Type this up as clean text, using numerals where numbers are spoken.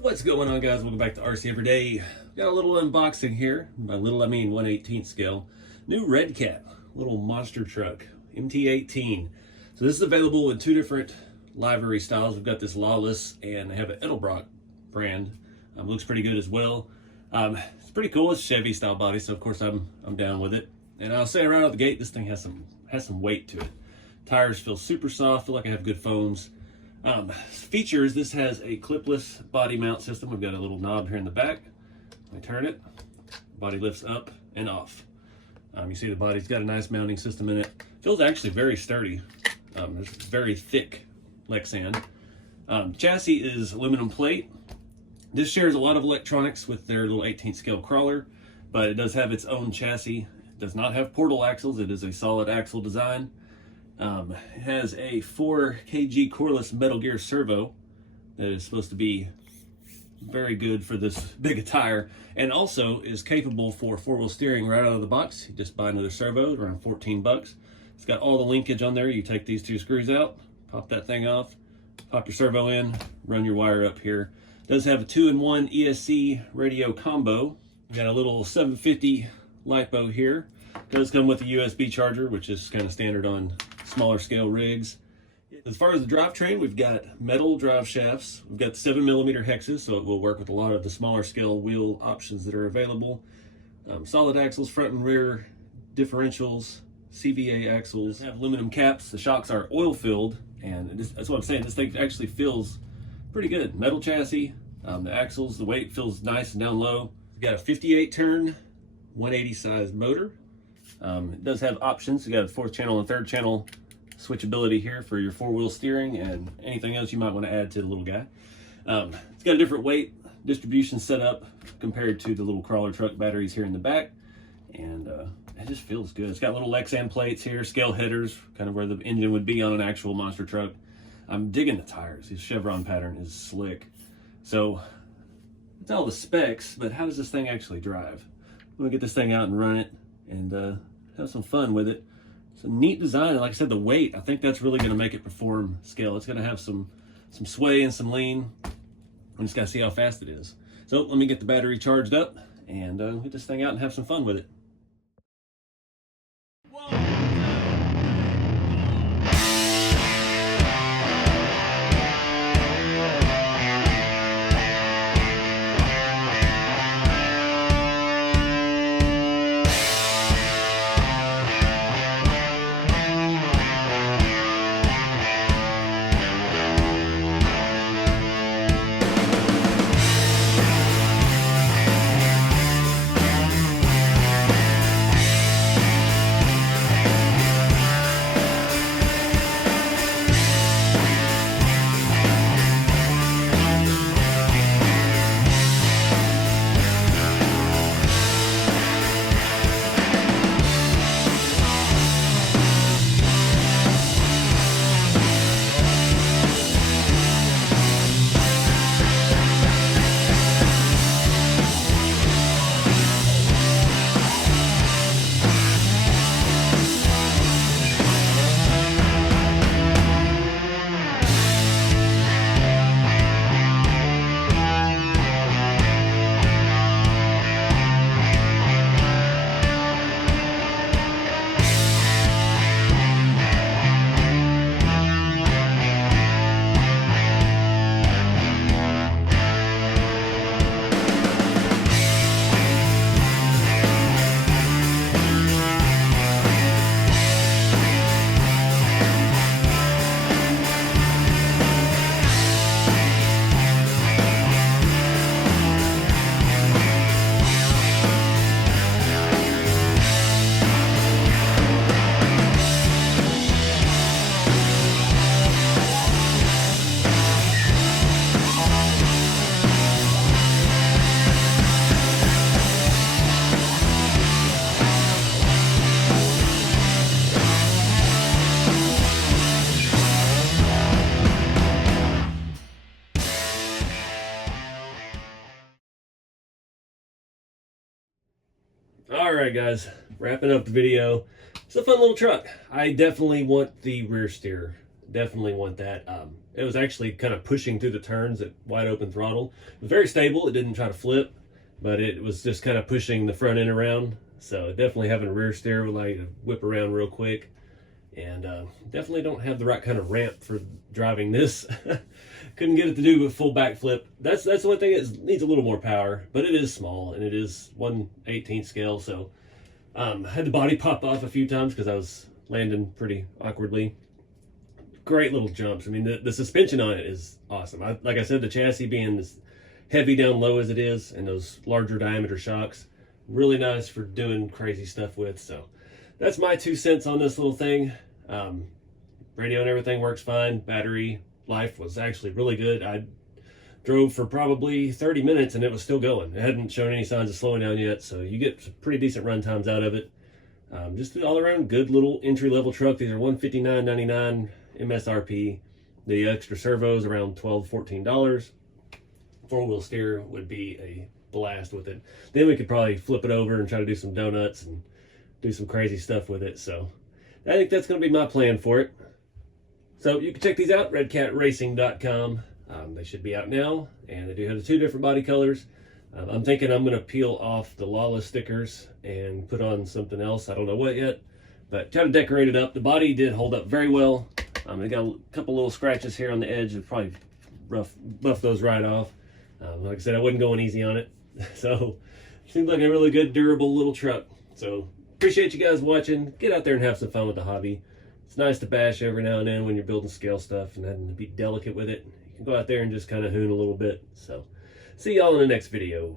What's going on, guys? Welcome back to RC Everyday. Got a little unboxing here. By little I mean 1/18 scale. New Redcat, little monster truck, MT18. So this is available in two different livery styles. We've got this Lawless, and they have an Edelbrock brand. Looks pretty good as well. It's pretty cool. It's Chevy style body, so of course I'm down with it. And I'll say right out the gate, this thing has some weight to it. Tires feel super soft. Feel like I have good foams. Features, this has a clipless body mount system. We've got a little knob here in the back. I turn it, body lifts up and off. You see the body's got a nice mounting system in it. Feels actually very sturdy. There's very thick Lexan. Chassis is aluminum plate. This shares a lot of electronics with their little 18 scale crawler, but it does have its own chassis. It does not have portal axles. It is a solid axle design. It has a 4 kg coreless Metal Gear servo that is supposed to be very good for this big a tire, and also is capable for 4-wheel steering right out of the box. You just buy another servo, around 14 bucks. It's got all the linkage on there. You take these two screws out, pop that thing off, pop your servo in, run your wire up here. It does have a 2-in-1 ESC radio combo. We got a little 750 LiPo here. It does come with a USB charger, which is kind of standard on smaller scale rigs. As far as the drivetrain, we've got metal drive shafts. We've got 7mm hexes, so it will work with a lot of the smaller scale wheel options that are available. Solid axles, front and rear, differentials, CVA axles. They have aluminum caps. The shocks are oil filled, and that's what I'm saying. This thing actually feels pretty good. Metal chassis, the axles, the weight feels nice and down low. We've got a 58 turn, 180 size motor. It does have options. You got a 4th channel and 3rd channel switchability here for your 4-wheel steering and anything else you might want to add to the little guy. It's got a different weight distribution setup compared to the little crawler truck batteries here in the back, and it just feels good. It's got little Lexan plates here, scale headers, kind of where the engine would be on an actual monster truck. I'm digging the tires. This chevron pattern is slick. So it's all the specs, but how does this thing actually drive? I'm gonna get this thing out and run it and have some fun with it. It's a neat design, and like I said, the weight, I think that's really going to make it perform scale. It's going to have some sway and some lean. We just got to see how fast it is. So let me get the battery charged up and get this thing out and have some fun with it. All right, guys, wrapping up the video. It's a fun little truck. I definitely want the rear steer. Definitely want that. It was actually kind of pushing through the turns at wide open throttle. It was very stable. It didn't try to flip, but it was just kind of pushing the front end around. So definitely having a rear steer would allow you to whip around real quick. And definitely don't have the right kind of ramp for driving this. Couldn't get it to do a full backflip. That's the one thing. It needs a little more power, but it is small and it is 1/18 scale. So had the body pop off a few times because I was landing pretty awkwardly. Great little jumps. I mean, the suspension on it is awesome. Like I said, the chassis being as heavy down low as it is and those larger diameter shocks, really nice for doing crazy stuff with. So that's my 2 cents on this little thing. Radio and everything works fine. Battery life was actually really good. I drove for probably 30 minutes and it was still going. It hadn't shown any signs of slowing down yet, so you get some pretty decent run times out of it. Just an all-around good little entry-level truck. These are $159.99 MSRP. The extra servos around $12-14. Four-wheel steer would be a blast with it. Then we could probably flip it over and try to do some donuts and do some crazy stuff with it. So I think that's going to be my plan for it. So you can check these out, redcatracing.com. They should be out now, and they do have the 2 different body colors. I'm thinking I'm going to peel off the Lawless stickers and put on something else. I don't know what yet, but try to decorate it up. The body did hold up very well. They got a couple little scratches here on the edge. I'll probably buff those right off. Like I said, I wasn't going easy on it. So seems like a really good, durable little truck. So appreciate you guys watching. Get out there and have some fun with the hobby. It's nice to bash every now and then when you're building scale stuff and having to be delicate with it. You can go out there and just kind of hoon a little bit. So see y'all in the next video.